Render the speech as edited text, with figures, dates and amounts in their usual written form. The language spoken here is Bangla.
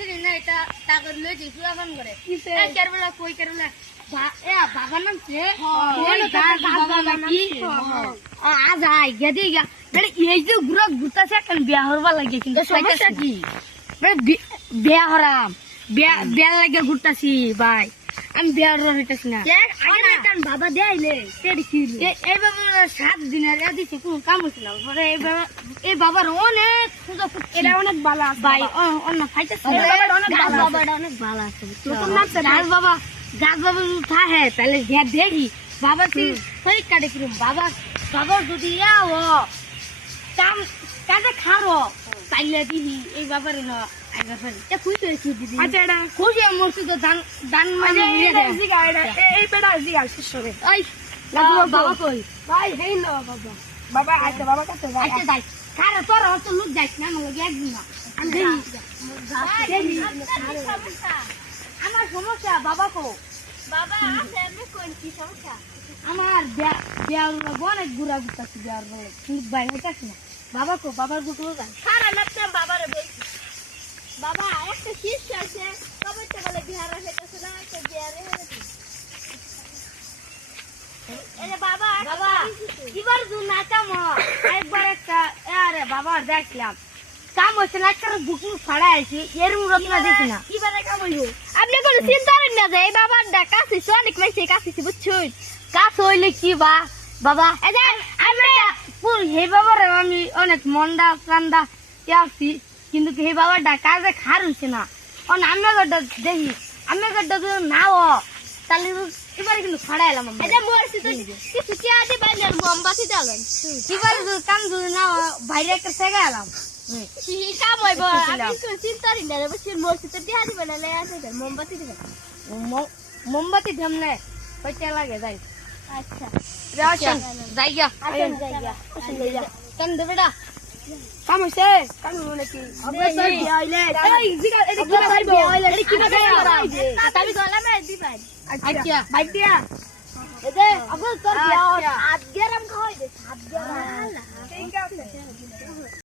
চিনি না এটা টাকা লই যে সুরাফান করে এ কেরবেলা কই কেরবেলা বাবার নাম ছে ওই বাবার নাম কি আজ আই গেদি গা এই যে গুড়া গুতাছে কেন বিয়া হরবা লাগে কিন্তু সমস্যা কি বিয়া হরাম বিয়া লাগে গুতাছি ভাই আমি বিয়া হইতাছি না বাবা দেয়াইলে এই বাবার 7 দিনের দিছে কোন কাম হইছিল পরে এই বাবার অনেক সুযোগ এটা অনেক ভালো ভাই অন্য খাইতেছে বাবাটা অনেক ভালো আছে গাছ বাবা থাকে তাহলে দেখি বাবা তুই কাটে কিরম বাবা যদি কাজে খারো তাইলে দিহি এই বাবার খুশি হয়েছি দিদি খুশি মরছি তো দান মানে এই পেটা শিষ্যরে বাবা কই ভাই হেই না বাবা বাবা আচ্ছা বাবা কাছে আচ্ছা যাই খারে তোর তো লোক যাইস না আমার লগে একদিন না আমার সমস্যা বাবা কো বাবা আছে আমি কোন কি সমস্যা আমার বিয়ার অনেক গুড়া গুতাছি বিয়ার ঠিক ভাই হইতাছি না বাবা কো বাবার গুলো যাই সারা লাগতে বাবারে বলছি বাবা একটা শিষ্য আছে কবে তো বলে বিহার হইতাছে না তো বিয়ারে হইতাছে এরে বাবা বাবা কিবার জু নাচাম একবার একটা আরে বাবা দেখলাম কাম হইছে না একটা বুকু ফাড়া আইছি এর মুরত না দেখি না কিবারে কাম হইলো আপনি কোন চিন্তা করেন না যে এই বাবার ডাকাছি অনেক বেশি কাছে বুঝছুই কাজ হইলে কি বাবা এই যে আমি পুর হে বাবার আমি অনেক মন্ডা কান্দা আছি কিন্তু হে বাবার কাজে খার হইছে না অন আমি গড্ডা দেখি আমি গড্ডা নাও তাহলে এবারে কিন্তু ফাড়া এলাম এই যে মরছি তো কিছু কি আদি বাইরে মোমবাতি জ্বালান এবারে কাম যদি না বাইরে একটা সেগা এলাম কি কাম হইব আমি চিন্তা করি না বসে মরছি তো দিয়া দিবেন না আছে মোমবাতি দিবেন মোমবাতি ধমনে কয়টা লাগে যাই আচ্ছা রাশন যাইগা যাইগা কেন দেবেডা কাম হইছে কাম হলো কি আমরা তো বিয়াইলে এই জিগা এটা কি পাইবো এটা কি পাইবো তালি গলা মে দিবাই আচ্ছা বাইক দিয়া এই যে আবার তোর বিয়া 7 গ্রাম খাওয়াই দে 7 গ্রাম ঠিক আছে